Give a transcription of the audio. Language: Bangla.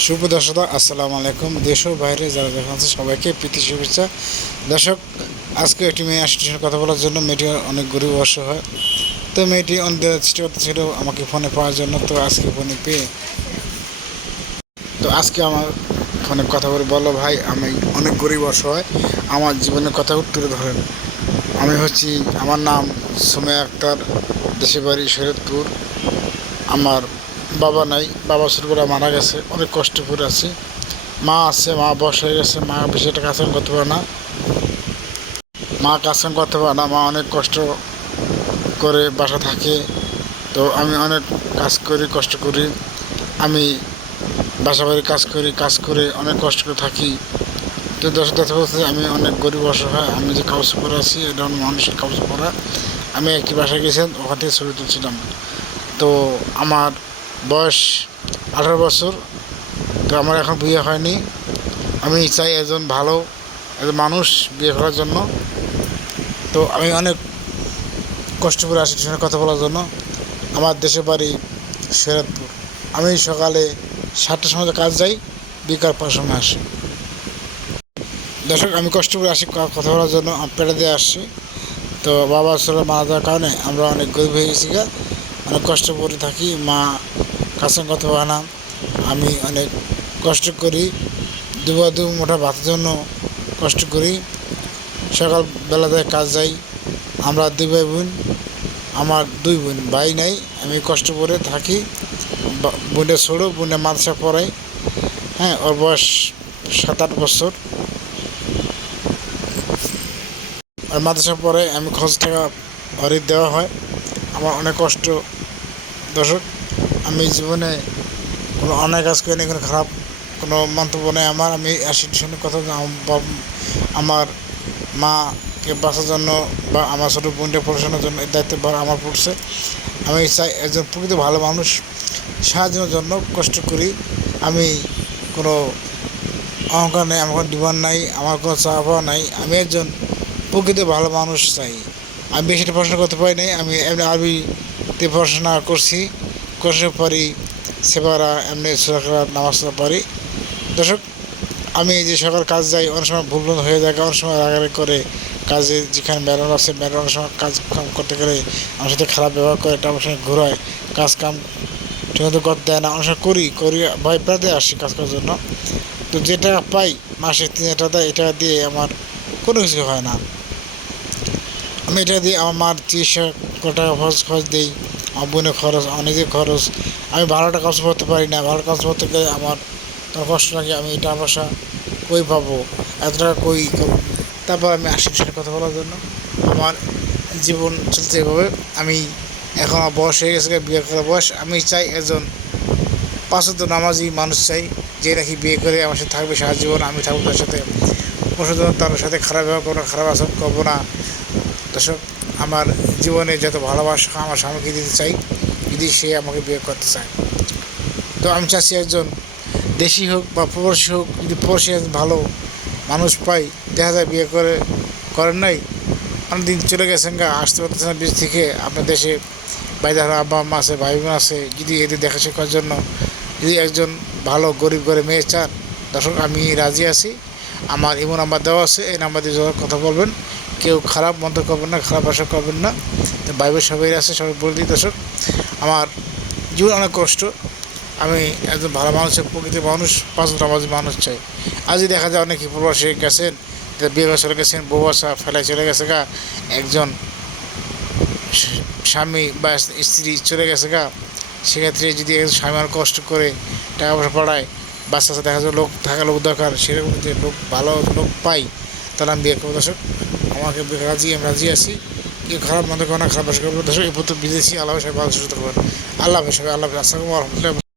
শুভ দর্শক, আসসালামু আলাইকুম। দেশ বাইরে যারা দেখা আছে সবাইকে প্রীতি শুভেচ্ছা। দর্শক, আজকে একটি মেয়ে আসছে কথা বলার জন্য। মেয়েটি অনেক গরিব অসহায় তো মেয়েটি অনেক চেষ্টা করতেছিল, আমাকে ফোনে পাওয়ার জন্য। তো আজকে ফোনে পেয়ে তো আজকে আমার ফোনে কথা বলে, বলো ভাই, আমি অনেক গরিব অসহায় আমার জীবনের কথা তুলে ধরেন। আমি হচ্ছি, আমার নাম সোমে আক্তার, দেশের বাড়ি শরৎপুর আমার বাবা নাই, বাবা ছোটবেলা মারা গেছে, অনেক কষ্ট করে আছি। মা আছে, মা বয়স হয়ে গেছে, মা বেশি একটা কাজ করতে পারে না। মা কাজ করতে পারে না, মা অনেক কষ্ট করে বাসা থাকে। তো আমি অনেক কাজ করি, কষ্ট করি। আমি বাসা বাড়ি কাজ করি, কাজ করে অনেক কষ্ট করে থাকি। তো দশ দশ বছর আমি অনেক গরিব অসহায়, আমি যে কাগজ পরে আছি, এটা মানুষের কাগজ পরা আমি একটি বাসায় গেছিলাম, ওখান থেকে ছবি তুলছিলাম। তো আমার বয়স আঠারো বছর, তো আমার এখন বিয়ে হয়নি। আমি চাই একজন ভালো একজন মানুষ বিয়ে করার জন্য। তো আমি অনেক কষ্ট করে আসি সঙ্গে কথা বলার জন্য। আমার দেশের বাড়ি শরৎপুর আমি সকালে সাতটার সময় কাজ যাই, বিকাল পাঁচ সময় আসি। দর্শক, আমি কষ্ট করে আসি কথা বলার জন্য পেটে দিয়ে আসছি। তো বাবা আসলে মারা যাওয়ার কারণে আমরা অনেক গরিব হয়ে গেছি অনেক কষ্ট করে থাকি। মা কাছে কথা বলে না। আমি অনেক কষ্ট করি। দুবার দু মোটা ভাতের জন্য কষ্ট করি। সকালবেলাতে কাজ যাই। আমরা দুই ভাই বোন, আমার দুই বোন, ভাই নাই। আমি কষ্ট করে থাকি। বা- বোনের ছোটো, বোনের মাদ্রাসা পড়াই। হ্যাঁ ওর বয়স সাত আট বছর। আর মাদ্রাসা পরে আমি খরচ টাকা ঘরে দেওয়া হয়। আমার অনেক কষ্ট। দর্শক, আমি জীবনে কোনো অন্যায় কাজ করিনি, কোনো খারাপ কোনো মন্তব্য নেই। আমার, আমি আসি শুনে কথা আমার মাকে বাঁচার জন্য বা আমার ছোটো বোনটা পড়াশোনার জন্য এই দায়িত্ব ভার আমার পড়ছে। আমি চাই একজন প্রকৃত ভালো মানুষ সাহায্যের জন্য কষ্ট করি। আমি কোনো অহংকার নেই, আমার কোনো ডিমান্ড নাই, আমার কোনো চাওয়া নাই। আমি একজন প্রকৃত ভালো মানুষ চাই। আমি বেশিটা পড়াশোনা করতে পারি নাই, আমি এমনি আরবিতে পড়াশোনা করছি। করতে পারি সেবারা এমনি সুরাখরা নামাজ পারি দর্শক, আমি যে সকাল কাজ যাই, অনেক সময় ভুল হয়ে যায়, অনেক সময় রাগারাগি করে কাজে যেখানে ম্যাডাম আছে, ম্যাডাম অনেক সময় কাজ কাম করতে গেলে আমার সাথে খারাপ ব্যবহার করে এটা আমার সঙ্গে ঘুরায়, কাজ কাম ঠিকমতো করতে দেয় না, অনেক সময় করি করি, ভয় পেতে আসি কাজ করার জন্য। তো যে টাকা পাই, মাসে তিন হাজার টাকা দেয় এটা দিয়ে আমার কোনো কিছু হয় না। আমি এটা দিয়ে আমার মার চিকিৎসা করে টাকা খরচ খরচ দিই, আমার খরচ নিজের খরচ। আমি ভালো টাকা খরচ করতে পারি না, ভালো কাজ করতে গেলে আমার কষ্ট লাগে, আমি এটা পয়সা কই পাবো? এত টাকা কই তারপর আমি সাথে কথা বলার জন্য, আমার জীবন চলছে এভাবে। আমি এখন বয়স হয়ে গেছে, বিয়ে করার বয়স। আমি চাই একজন পাঁচত নামাজি মানুষ চাই, যে নাকি বিয়ে করে আমার সাথে থাকবে সারা জীবন, আমি থাকব তার সাথে। তার সাথে খারাপ ব্যবহার করব না, খারাপ আচরণ করব না দর্শক, আমার জীবনে যত ভালোবাসা আমার স্বামীকে দিতে চাই, যদি সে আমাকে বিয়ে করতে চায়। তো আমি চাচ্ছি একজন দেশি হোক বা প্রবাসী হোক, যদি প্রবাসী ভালো মানুষ পাই, দেখা যায় বিয়ে করে, করেন নাই, অনেকদিন চলে গেছেন গা, আসতে পারতেছেন না বিদেশ থেকে, আপনার দেশে বাইরে ধরো আব্বা আম্মা আছে, ভাই বোন আছে, যদি এদের দেখা শেখার জন্য যদি একজন ভালো, গরিব করে মেয়ে চান, দর্শক, আমি রাজি আছি। আমার ইমো নাম্বার দেওয়া আছে, এই নাম্বার দিয়ে কথা বলবেন। কেউ খারাপ মন্তব্য করবেন না, খারাপ আশা করবেন না। তো বাইবেল সবাই আছে, সবাই বলে দিই দর্শক আমার জীবন অনেক কষ্ট। আমি একজন ভালো মানুষের প্রকৃতি মানুষ, পাঁচ নামাজি মানুষ চাই। আজই দেখা যায় অনেকে প্রবাসী গেছেন, যে বিয়ে করে চলে গেছেন, বউ আসা ফেলায় চলে গেছে গা, একজন স্বামী বা স্ত্রী চলে গেছে গা, সেক্ষেত্রে যদি একজন স্বামী আর কষ্ট করে টাকা পয়সা পড়ায় বাচ্চা দেখা যায় লোক, থাকা লোক দরকার, সেরকম যদি লোক ভালো লোক পাই তাহলে আমি বিয়ে করব দর্শক, আমাকে রাজি, আমি রাজি আছি। কেউ খারাপ মনে করো না, খারাপ বাসা করব দর্শক, এই প্রত্যেক বিদেশি আল্লাহ সাহেব আল্লাহ সাহেব আল্লাহ আসসালামু আলহামদুলিল্লাহ